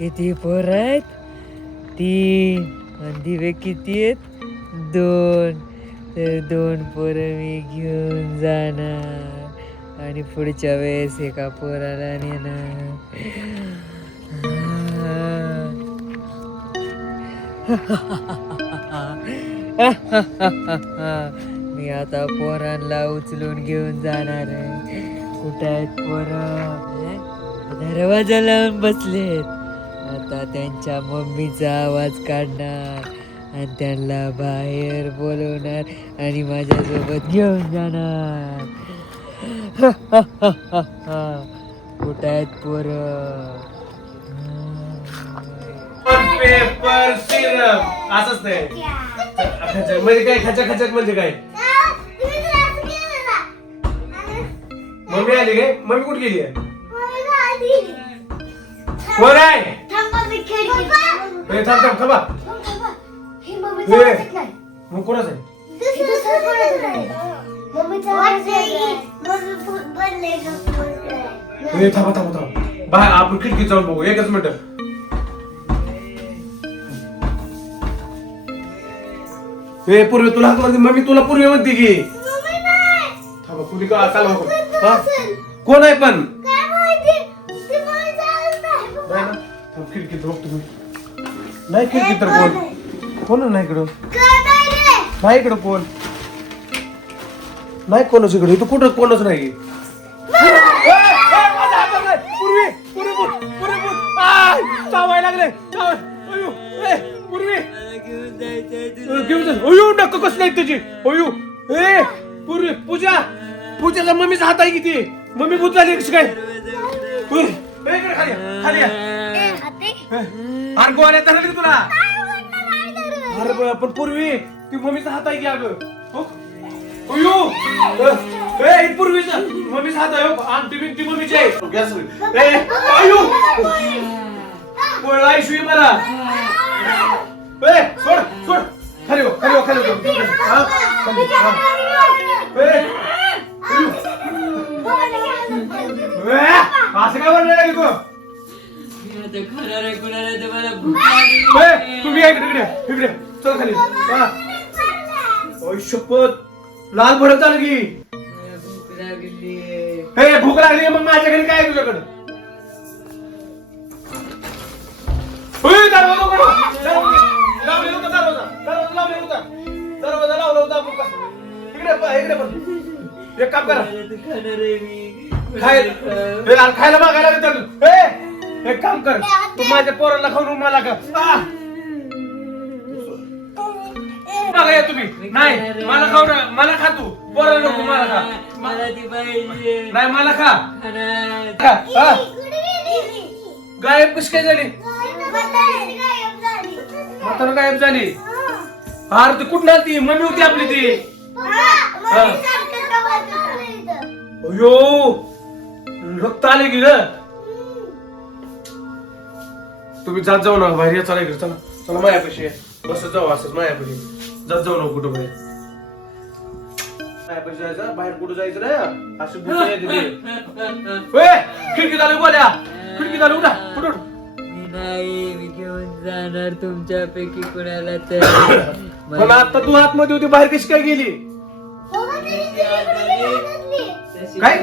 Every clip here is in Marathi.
किती पोर आहेत? 3. आणि दिवे किती आहेत? 2. तर 2 पोरं मी घेऊन जाणार आणि पुढच्या वेळेस एका पोराला नेणार. मी आता पोरांना उचलून घेऊन जाणार आहे. कुठं आहेत पोरं? दरवाजा लावून बसलेत. आता त्यांच्या मम्मीचा आवाज काढणार आणि त्यांना बाहेर बोलवणार आणि माझ्यासोबत घेऊन जाणार. कुठं आहेत पोरं? पेपर सिरप असंच नाही म्हणजे काय खचाखचक म्हणजे काय मम्मी आली काय मम्मी कुठे गेली आहे कोण आहे थांब थांब थांबा मग कोणाच आहे थांबा थांबा थांबा बाहेर आपण खिडकीत जाऊन बघू एकच मिनिट पूर्वी तुला मम्मी तुला पूर्वी म्हणते की थांबा कुणी का चालू कोण आहे पण खिडकीत बघ तुम्ही नाही खिडकीत तर कोण नाही इकडं नाही इकडं कोण नाही कोणच इकडे इथं कुठं कोणच नाही कस नाही तुझी पूर्वी पूजा पूजाचा मम्मीचा हात आहे किती मम्मी भूत झाली कशी काय अरे गोळ्या धरली तुला अरे पण पूर्वी ती मम्मीचा हात आहे की अगं पूर्वीचा मम्मीचा हात आहे आमटी बिमटी मम्मीची आहे शिवी मला सोड सोड खाली हो खाली हो खाली असं काय म्हणणार आहे तुम्ही इकडे इकडे चल खाली शपथ लाल भडक झालं की भूक लागली मग माझ्या घरी काय तुझ्याकडं दरवाजा लावला होता इकडे पण एक काम करा खायला मागायला एक काम कर तू माझ्या पोराला खाऊन मला का बघा या तुम्ही नाही मला खाऊ मला खा तू पोराला नको मला खा नाही मला खा गायब कशी काय झाली म्हातारा गायब झाली अरे ती कुठं आली मम्मी होती आपली ती अयो रक्त आले की ग तुम्ही जात जाऊ ना बाहेर चला इकडे चला चला मायापाशी बस जाऊ असंच मायापाशी जात जाऊ ना कुठं बाहेर मायापाशी जायचं बाहेर कुठं जायचं नाही असं खिडकीत आलो बोल्या खिडकीत आलो उठा कुठं नाही मी घेऊन जाणार तुमच्यापैकी कुणाला तर पण आता तू आतमध्ये होती बाहेर कशी काय गेली काय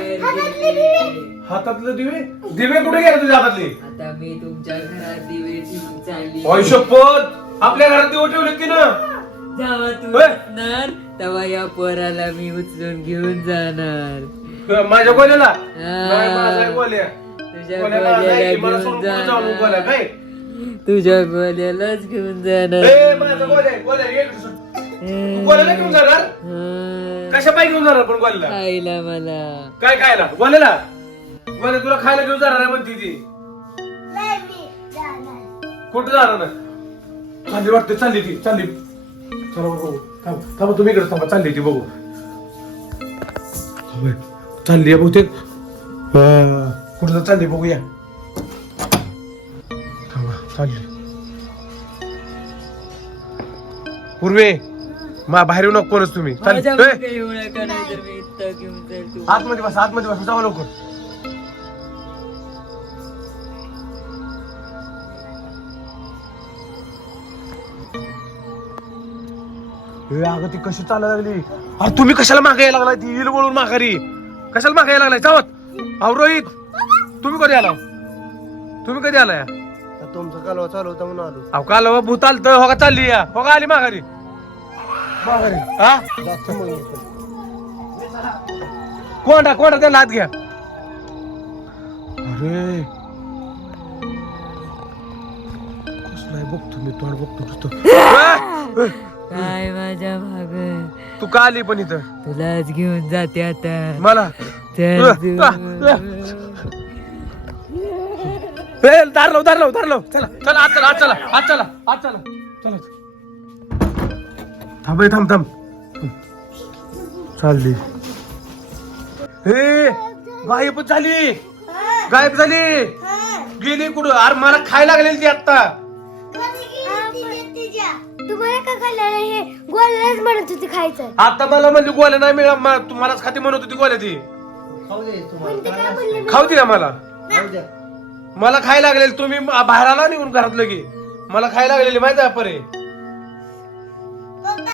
हातातले दिवे दिवे कुठे गेले तुझ्या हातातले आता मी तुमच्या घरात दिवे ठेवून चालली शपथ आपल्या घरात दिवे ठेवले की ना जेव्हा तू असणार तेव्हा या पोराला मी उचलून घेऊन जाणार माझ्या गोल्याला तुझ्या गोल्याला घेऊन जाणार तुझ्या गोल्यालाच घेऊन जाणार कशा पाय घेऊन जाणार पण गोल्याला खायला मला काय खायला गोल्याला गोल्या तुला खायला घेऊन जाणार आहे म्हणती ती कुठं जाणार ना चालली वाटते चालली ती चालली चला बघू थांबा तुम्ही इकडे थांबा चालली ती बघू चालली आहे बहुतेक कुठं चालली बघूया थांबा चालली पूर्वे बाहेर येऊ नको कोणच तुम्ही आतमध्ये बसा जाऊ लवकर हे अगं ती कशी चालायला लागली. अरे तुम्ही कशाला मागे यायला लागलाय, ती येईल वळून माघारी कशाला मागे यायला लागलाय. जावत अहो रोहित, तुम्ही कधी आला, तुम्ही कधी आलाय. तुमचा कालवा चालू होता म्हणून आलो. अहो काल भूत आलत हो का, चालली या हो का, आली माघारी माघारी. हा जातो मग मी पण. कोंडा कोंडा त्याला हात घ्या. अरे कसलाय बघतो मी, तोंड बघतो नुसतं. काय माझ्या माग, तू का आली पण इथं तुलाच घेऊन जाते आता. मला. चल तू. दार लाव दार लाव दार लाव. चला चला आज चला आज चला आज चला आज चला चला. थांब हे, थांब थांब चालली. हे गायब झाली, गायब झाली, गेली कुठं. अरे मला खायला लागलेली ती आता. तुम्हाला का खाल्लं हे गोल्याच म्हणत होती खायचं. आता मला म्हणजे गोळ्या नाही मिळाला, तुम्हालाच खाती म्हणत होती गोळ्या ती. खाऊ दे पण ते काय तुम्हाला. बोलले मी? खाऊ दे ना मला, खाऊ द्या. मला खायला लागलेली. तुम्ही बाहेर आला निघून घरात लगे, मला खायला लागलेली माहिती आहे परे.